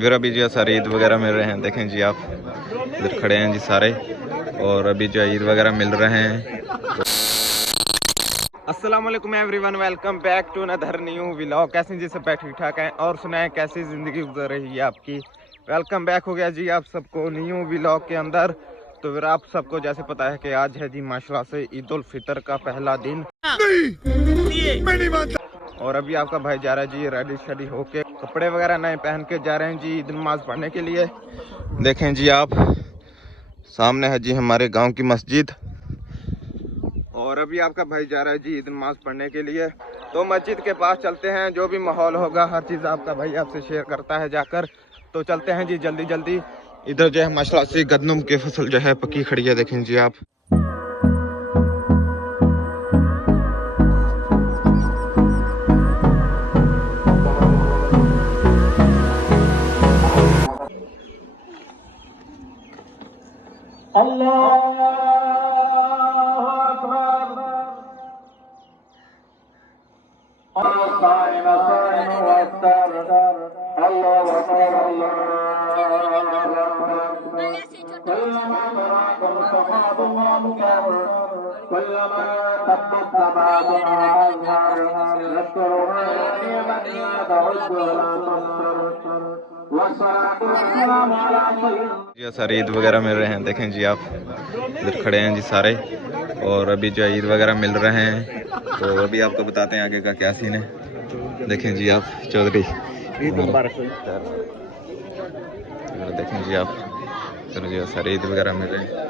फिर अभी जो है सारे ईद वगैरह मिल रहे हैं, देखें जी आप इधर खड़े हैं जी सारे, और अभी जो है ईद वगैरह मिल रहे हैं। अस्सलाम वालेकुम everyone, welcome back to another new vlog. कैसे जी सब ठीक ठाक हैं और सुनाएं कैसी ज़िंदगी गुजर रही है आपकी। वेलकम बैक हो गया जी आप सबको न्यू व्लॉग के अंदर। तो फिर आप सबको जैसे पता है कि आज है जी माशाल्लाह से ईद उल फितर का पहला दिन। और अभी आपका भाई जा रहा है जी रेडी शेडी होके, कपड़े वगैरह नए पहन के जा रहे हैं जी ईद नमाज पढ़ने के लिए। देखें जी आप सामने है जी हमारे गांव की मस्जिद, और अभी आपका भाई जा रहा है जी ईद नमाज पढ़ने के लिए। तो मस्जिद के पास चलते हैं, जो भी माहौल होगा हर चीज़ आपका भाई आपसे शेयर करता है जाकर। तो चलते हैं जी जल्दी जल्दी। इधर जो है माशाल्लाह से गंदम की फसल जो है पक्की खड़ी है, देखें जी आप। जी सारे ईद वगैरह मिल रहे हैं, देखें जी आप इधर खड़े हैं जी सारे, और अभी जो ईद वगैरह मिल रहे हैं। तो अभी आपको बताते हैं आगे का क्या सीन है। देखें जी आप चौधरी ईद मुबारक। देखें जी आप इधर जो सारे ईद वगैरह मिल रहे हैं।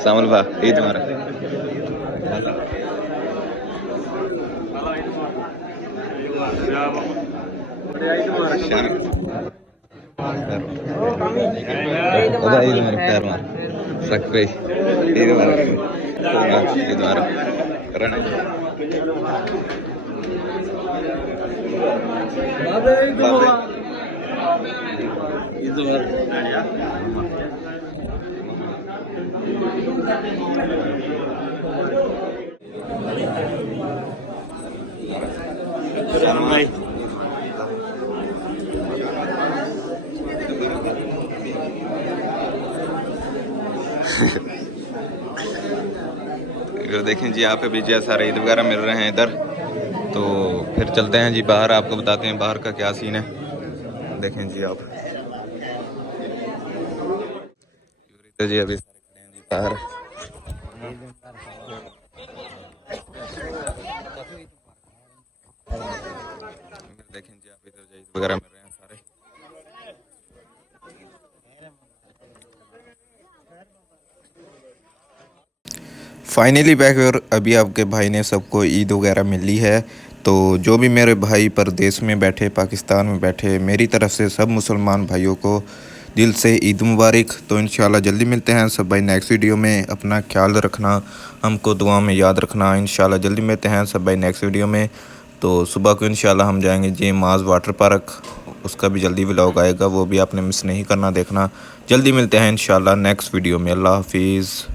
सामल बा ईद मुबारक। देखें जी यहाँ पे भी जो सारे ईद वगैरह मिल रहे हैं इधर। तो फिर चलते हैं जी बाहर, आपको बताते हैं बाहर का क्या सीन है। देखें जी आप तो जी अभी बाहर देखें जी आप इधर ईद वगैरह मिल रहे हैं सारे। फाइनली बैक, और अभी आपके भाई ने सबको ईद वगैरह मिली है। तो जो भी मेरे भाई परदेश में बैठे, पाकिस्तान में बैठे, मेरी तरफ से सब मुसलमान भाइयों को दिल से ईद मुबारक। तो इंशाल्लाह जल्दी मिलते हैं सब भाई नेक्स्ट वीडियो में। अपना ख्याल रखना, हमको दुआ में याद रखना। इंशाल्लाह जल्दी मिलते हैं सब भाई नेक्स्ट वीडियो में। तो सुबह को इंशाल्लाह हम जाएंगे जी माज वाटर पार्क, उसका भी जल्दी व्लॉग आएगा, वो भी आपने मिस नहीं करना देखना। जल्दी मिलते हैं इंशाल्लाह नेक्स्ट वीडियो में। अल्लाह हाफिज़।